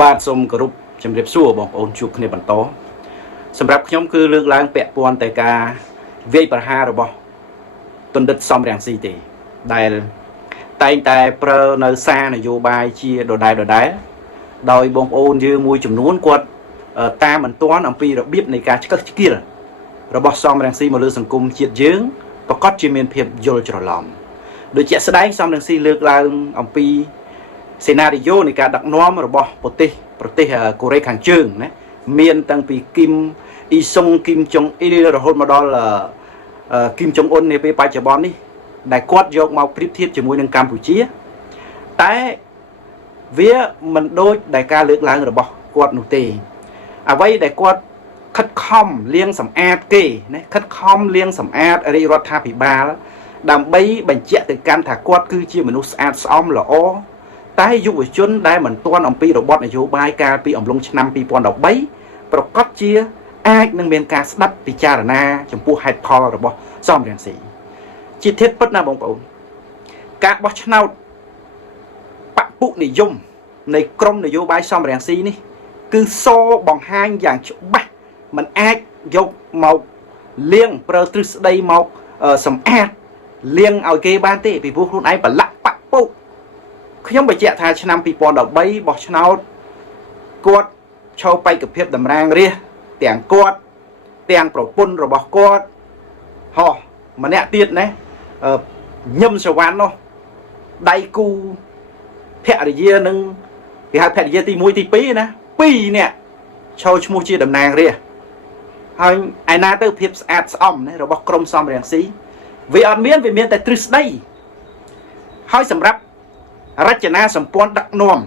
បាទសូមគោរពជំរាបសួរបងប្អូនជួបគ្នាបន្តសម្រាប់ខ្ញុំគឺលើកឡើងពាក់ព័ន្ធតែការវាយប្រហាររបស់ទណ្ឌិតសំរងស៊ីទេដែលតែងតែប្រើនៅសារនយោបាយជាដដែលដោយបងប្អូនយើងមួយចំនួនគាត់តាមមិនទាន់អំពីរបៀបនៃការឆ្កឹះឆ្កៀលរបស់សំរងស៊ីមកលើសង្គមជាតិយើងប្រកាសជាមានភាពយល់ច្រឡំដូចជាស្ដែងសំរងស៊ីលើកឡើងអំពីសេណារីយ៉ូនៃការដឹកនាំរបស់ប្រទេសកូរ៉េខាងជើងណាមានតាំងពីគីមអ៊ីសុងគីមចុងអ៊ីលរហូតមកដល់គីមចុងអ៊ុននាពេលបច្ចុប្បន្ននេះដែលគាត់យកមកប្រៀបធៀបជាមួយនឹងកម្ពុជាតែវាមិនដូចដែលការលើកឡើងរបស់គាត់នោះទេអ្វីដែលគាត់ខិតខំលាងសម្អាតគេណាខិតខំលាងសម្អាតរាជរដ្ឋាភិបាលដើម្បីបញ្ជាក់ទៅកាន់ថាគាត់គឺជាមនុស្សស្អាតស្អំល្អតែយុវជនដែលមិនទាន់អំពីរបបនយោបាយកាលពីអំឡុងឆ្នាំ2013ប្រកាសជាអាចនឹងមានការស្ដាប់ពិចារណាចំពោះហេតុផលរបស់សំរងស៊ីជាធៀបពិតណាបងប្អូនការបោះឆ្នោតបពុនិយមនៃក្រមនយោបាយសំរងស៊ីនេះគឺសបង្ហាញយ៉ាងច្បាស់มันអាចយកមកលៀងប្រើទ្រឹស្ដីមកសម្អាតលៀងឲ្យគេបានទេពីព្រោះខ្លួនឯងប្រឡាក់បពុខ្ញុំបញ្ជាក់ថាឆ្នាំ2013បោះឆ្នោតគាត់ឈរបេក្ខភាពតម្រាងរាស្ត្រទាំងគាត់ទាំងប្រពន្ធរបស់គាត់ហោះម្នាក់ទៀតណាញឹមសវណ្ណនោះដៃគូភរិយានឹងគេហៅភរិយាទី1ទី2ណា2នាក់ឈរឈ្មោះជាតំណាងរាស្ត្រហើយឯណាទៅភាពស្អាតស្អំណារបស់ក្រមសំរងស៊ីវាអត់មានវាមានតែទ្រឹស្ដីហើយសម្រាប់រចនាសម្ព័ន្ធដឹកនាំ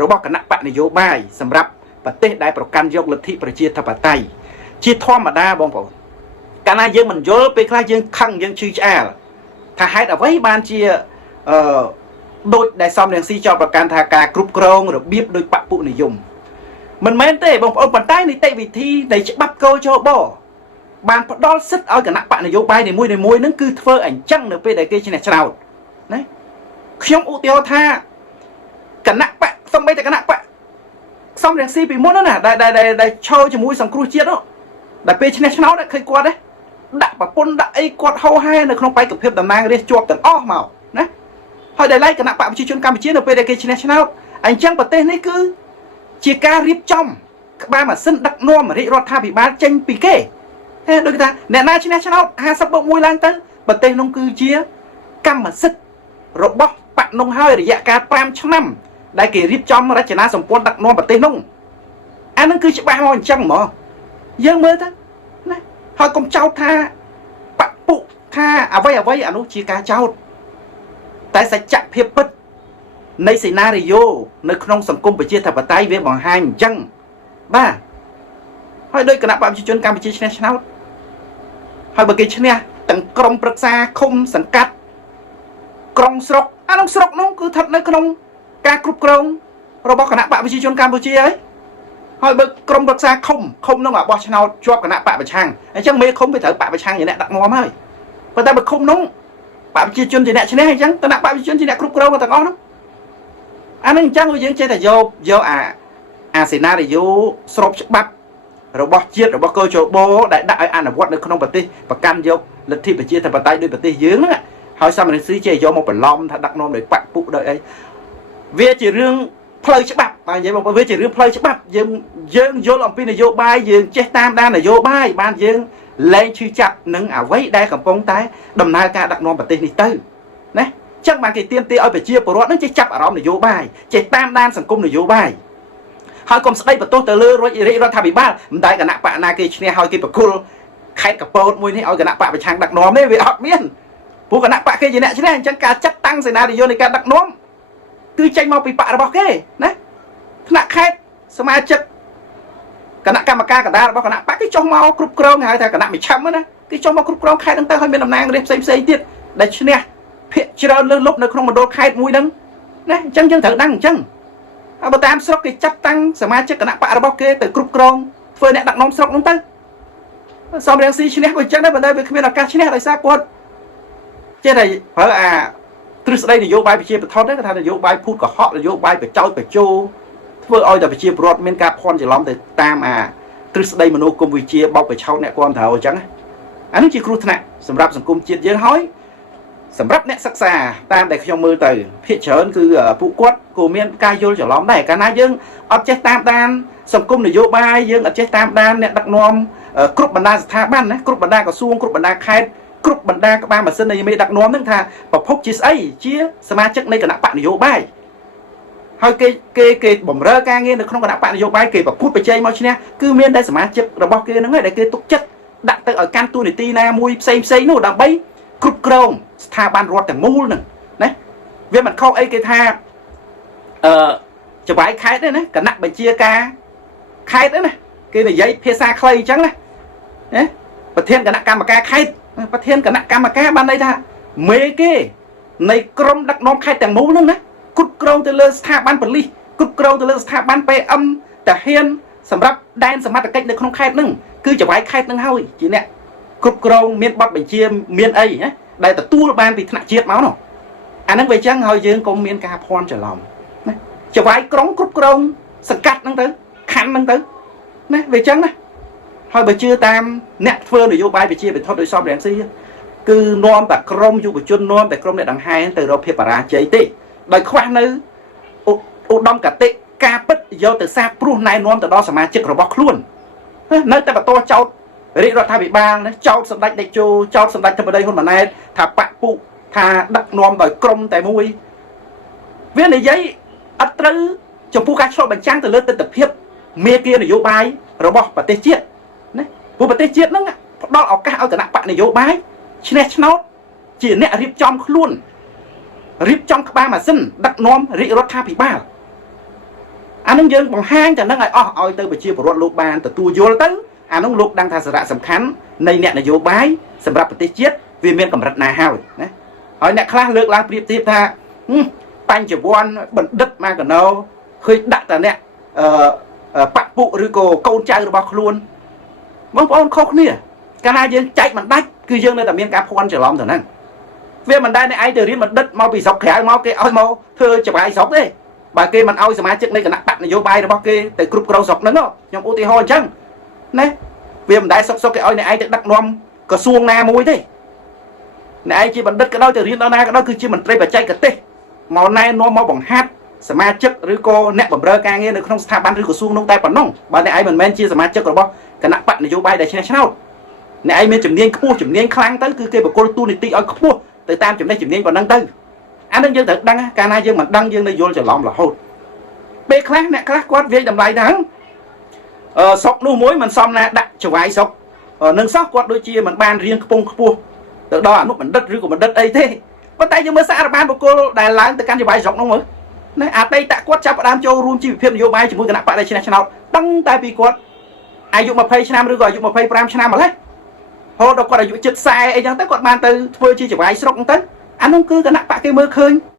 របស់គណៈបកនយោបាយសម្រាប់ប្រទេសដែលប្រកាន់យកលទ្ធិប្រជាធិបតេយ្យជាធម្មតាបងប្អូនកាលណាយើងមិនយល់ពេលខ្លះយើងខឹងយើងឈឺឆ្អាលថាហេតុអ្វីបានជាដូចដែលសំរងស៊ីចោទប្រកាន់ថាការគ្រប់គ្រងរបៀបដោយបពុនិយមមិនមែនទេបងប្អូនប៉ុន្តែនីតិវិធីនៃច្បាប់កោជបបានផ្ដល់សិទ្ធិឲ្យគណៈបកនយោបាយនីមួយៗហ្នឹងគឺធ្វើអញ្ចឹងនៅពេលដែលគេឈ្នះឆ្នោតណាខ្ញុំឧទាហរណ៍ថាគណៈបកសំបីតែគណៈបកសំរងស៊ីពីមុនណាដែលឈរជាមួយសង្គ្រោះជាតិនោះដែលពេលឈ្នះឆ្នោតឃើញគាត់ទេដាក់ប្រពន្ធដាក់អីគាត់ហោហែនៅក្នុងបេក្ខភាពតំណាងរាស្ត្រជាប់ទាំងអស់មកណាហើយដែលឡែកគណៈបកប្រជាជនកម្ពុជានៅពេលដែលគេឈ្នះឆ្នោតអញ្ចឹងប្រទេសនេះគឺជាការរៀបចំក្បាលម៉ាស៊ីនដឹកនាំរាជរដ្ឋាភិបាលចេញពីគេហេដូចថាអ្នកណាឈ្នះឆ្នោត50+1ឡើងទៅប្រទេសនោះគឺជាកម្មសិទ្ធិរបស់បកនោះហើយរយៈកាល5ឆ្នាំដែលគេរៀបចំរចនាសម្ព័ន្ធដឹកនាំប្រទេសនោះអានឹងគឺច្បាស់មកអញ្ចឹងហ្មងយើងមើលទៅណាហើយកុំចោទថាបពុថាអ្វីអានោះជាការចោទតែសច្ចភាពពិតនៃសេណារីយ៉ូនៅក្នុងសង្គមប្រជាធិបតេយ្យវាបង្ហាញអញ្ចឹងបាទហើយដោយគណៈបព្វជិជនកម្ពុជាឈ្នះឆ្នោតហើយបើគេឈ្នះទាំងក្រមប្រឹក្សាឃុំសង្កាត់ក្រុងស្រុកអានោះស្រុកនោះគឺស្ថិតនៅក្នុងការគ្រប់គ្រងរបស់គណៈបព្វជិជនកម្ពុជាហើយបើក្រមប្រឹក្សាឃុំនោះបោះឆ្នោតជាប់គណៈបកប្រឆាំងអញ្ចឹងមេឃុំវាត្រូវបកប្រឆាំងជាអ្នកដឹកនាំហើយប៉ុន្តែបើឃុំនោះបព្វជិជនជាអ្នកឈ្នះអញ្ចឹងគណៈបព្វជិជនជាអ្នកគ្រប់គ្រងទាំងអស់នោះអានឹងអញ្ចឹងយើងចេះតែយកអាសេណារីយ៉ូស្របច្បាប់របស់ជាតិរបស់កោជបដែលដាក់ឲ្យអនុវត្តនៅក្នុងប្រទេសប្រកាន់យកលទ្ធិប្រជាធិបតេយ្យដោយប្រទេសយើងហ្នឹងហើយសំរងស៊ីចេះយកមកបន្លំថាដឹកនាំដោយបពុដោយអីវាជារឿងផ្លូវច្បាប់បាទនិយាយបងប្អូនវាជារឿងផ្លូវច្បាប់យើងយល់អំពីនយោបាយយើងចេះតាមដាននយោបាយបានយើងលែងឈឺចាប់នឹងអ្វីដែលកំពុងតែដំណើរការដឹកនាំប្រទេសនេះទៅណាចឹងបានគេទាមទារឲ្យប្រជាពលរដ្ឋនឹងចេះចាប់អារម្មណ៍នយោបាយចេះតាមដានសង្គមនយោបាយហើយកុំស្ដីបន្ទោសទៅលើរាជរដ្ឋាភិបាលមិនដែលគណៈបកណាគេឈ្នះហើយគេប្រគល់ខេត្តកពតមួយនេះឲ្យគណៈបកប្រឆាំងដឹកនាំនេះវាអត់មានព្រោះគណៈបកគេជាអ្នកឈ្នះអញ្ចឹងការចាត់តាំងសេនារីយ៉ូនៃការដឹកនាំគឺចេញមកពីបករបស់គេណាថ្នាក់ខេត្តសមាជិកគណៈកម្មការកណ្ដាលរបស់គណៈបកគេចុះមកគ្រប់គ្រងហៅថាគណៈមជ្ឈិមណាគេចុះមកគ្រប់គ្រងខេត្តហ្នឹងទៅឲ្យមានតំណាងរាស្ត្រផ្សេងទៀតដែលឈ្នះភាគច្រើនលើសលប់នៅក្នុងមណ្ឌលខេត្តមួយហ្នឹងណាអញ្ចឹងយើងត្រូវដឹងអញ្ចឹងបើតាមស្រុកគេចាត់តាំងសមាជិកគណៈបករបស់គេទៅគ្រប់គ្រងធ្វើអ្នកដឹកនាំស្រុកហ្នឹងទៅសំរងស៊ីឈ្នះក៏អញ្ចឹងដែរប៉ុន្តែវាគ្មានឱកាសឈ្នះដោយសារគាត់ចេះតែប្រើទ្រឹស្ដីនយោបាយប្រជាបឋមទេគេថានយោបាយភូតកុហកនយោបាយបញ្ចោតបញ្ជោ ធ្វើឲ្យតែប្រជាពលរដ្ឋមានការភ័ន្តច្រឡំទៅតាមទ្រឹស្ដីមនោគមវិជ្ជាបោកបិឆោតអ្នកគាំទ្រអញ្ចឹងអានេះជាគ្រោះថ្នាក់សម្រាប់សង្គមជាតិយើងហើយសម្រាប់អ្នកសិក្សាតាមដែលខ្ញុំមើលទៅភាគច្រើនគឺពួកគាត់ក៏មានការយល់ច្រឡំដែរកាលណាយើងអត់ចេះតាមដានសង្គមនយោបាយយើងអត់ចេះតាមដានអ្នកដឹកនាំគ្រប់បណ្ដាស្ថាប័នណាគ្រប់បណ្ដាក្រសួងគ្រប់បណ្ដាខេត្តគ្រប់បណ្ដាក្បាលម៉ាស៊ីននៃមេដឹកនាំហ្នឹងថាប្រភពជាស្អីជាសមាជិកនៃគណៈបកនយោបាយហើយគេបំរើការងារនៅក្នុងគណៈបកនយោបាយគេប្រកួតប្រជែងមកឈ្នះគឺមានតែសមាជិករបស់គេហ្នឹងហើយដែលគេទុកចិត្តដាក់ទៅឲ្យកាន់តួនាទីណាមួយផ្សេងនោះដើម្បីគ្រប់គ្រងស្ថាប័នរដ្ឋទាំងមូលហ្នឹងណាវាមិនខុសអីគេថាចបាយខេត្តទេណាគណៈបញ្ជាការខេត្តទេណាគេនិយាយភាសាខ្លីអញ្ចឹងណាប្រធានគណៈកម្មការខេត្តប្រធានគណៈកម្មការបានន័យថាមេគេនៃក្រុមដឹកនាំខេត្តទាំងមូលហ្នឹងណាគ្រប់គ្រងទៅលើស្ថាប័នប៉ូលីសគ្រប់គ្រងទៅលើស្ថាប័ន PM តាហ៊ានសម្រាប់ដែនសមត្ថកិច្ចនៅក្នុងខេត្តហ្នឹងគឺចបាយខេត្តហ្នឹងហើយជាអ្នកគ្រប់គ្រងមានបទបញ្ជាមានអីណាដែលទទួលបានពីថ្នាក់ជាតិមកនោះអាហ្នឹងវាអញ្ចឹងហើយយើងកុំមានការភ័ន្តច្រឡំណាចវាយក្រុងគ្រប់គ្រងសង្កាត់ហ្នឹងទៅខណ្ឌហ្នឹងទៅណាវាអញ្ចឹងណាហើយបើជឿតាមអ្នកធ្វើនយោបាយប្រជាពិធដោយសំរងស៊ីគឺនាំតែក្រមយុវជននាំតែក្រមអ្នកដង្ហែទៅរកភាពបរាជ័យទេដោយខ្វះនៅឧត្តមកតិការពិតយកទៅសាបព្រោះណែនាំទៅដល់សមាជិករបស់ខ្លួននៅតែបន្តចោទរាជរដ្ឋាភិបាលណាចោទសម្ដេចតេជោចោទសម្ដេចធិបតីហ៊ុនម៉ាណែតថាបកពុថាដឹកនាំដោយក្រមតែមួយវានិយាយអត់ត្រូវចំពោះការឆ្លុះបញ្ចាំងទៅលើទស្សនវិជ្ជាមេគានយោបាយរបស់ប្រទេសជាតិណាព្រោះប្រទេសជាតិហ្នឹងផ្ដល់ឱកាសឲ្យគណៈបកនយោបាយឈ្នះឆ្នោតជាអ្នករៀបចំខ្លួនរៀបចំក្បាលម៉ាស៊ីនដឹកនាំរាជរដ្ឋាភិបាលអានឹងយើងបង្ហាញតែនឹងឲ្យអស់ឲ្យទៅប្រជាពលរដ្ឋលោកបានទទួលយល់ទៅអានោះលោកដឹងថាសារៈសំខាន់នៃអ្នកនយោបាយសម្រាប់ប្រទេសជាតិវាមានកម្រិតណាហើយណាហើយអ្នកខ្លះលើកឡើងប្រៀបធៀបថាបញ្ញវន្តបណ្ឌិតមកកណោឃើញដាក់តែអ្នកបកពុឬក៏កូនចៅរបស់ខ្លួនបងប្អូនខុសគ្នាកាលណាយើងចែកមិនដាច់គឺយើងនៅតែមានការភ័ន្តច្រឡំទៅហ្នឹងវាមិនដែលអ្នកឯងទៅរៀនបណ្ឌិតមកពីស្រុកក្រៅមកគេឲ្យមកធ្វើចបាយស្រុកទេបើគេមិនឲ្យសមាជិកនៃគណៈបកនយោបាយរបស់គេទៅគ្រប់គ្រងស្រុកហ្នឹងខ្ញុំឧទាហរណ៍អញ្ចឹងណាវាមិនដែលសុកគេឲ្យអ្នកឯងទៅដឹកនាំក្រសួងណាមួយទេអ្នកឯងជាបណ្ឌិតក៏ដោយទៅរៀនដល់ណាក៏ដោយគឺជាមន្ត្រីបច្ចេកទេសមកណែនាំមកបង្ហាត់សមាជិកឬក៏អ្នកបម្រើការងារនៅក្នុងស្ថាប័នឬក្រសួងនោះតែប៉ុណ្ណឹងបើអ្នកឯងមិនមែនជាសមាជិករបស់គណៈបកនយោបាយដែលឈ្នះឆ្នោតអ្នកឯងមានជំនាញខ្ពស់ជំនាញខ្លាំងទៅគឺគេបកគលទូនីតិឲ្យខ្ពស់ទៅតាមចំណេះជំនាញប៉ុណ្ណឹងទៅអានឹងយើងត្រូវដឹងកាលណាយើងមិនដឹងយើងនៅយល់ច្រឡំរហូតពេលខ្លះអ្នកខ្លះគាត់វាយតម្លៃថាស្រុកនោះមួយមិនសមណាដាក់ចវាយស្រុកនឹងសោះគាត់ដូចជាមិនបានរៀនខ្ពង់ខ្ពស់ទៅដល់អនុបណ្ឌិតឬក៏បណ្ឌិតអីទេប៉ុន្តែយើងមើលសារបានបុគ្គលដែលឡើងទៅកាន់ចវាយស្រុកនោះមើលណាអតីតគាត់ចាប់ផ្ដើមចូលរួមជីវភាពនយោបាយជាមួយគណៈបកដែលឈ្នះឆ្នោតតាំងតែពីគាត់អាយុ20ឆ្នាំឬក៏អាយុ25ឆ្នាំម្លេះហូតដល់គាត់អាយុជិត40អីចឹងទៅគាត់បានទៅធ្វើជាចវាយស្រុកហ្នឹងទៅអានោះគឺគណៈបកគេមើលឃើញ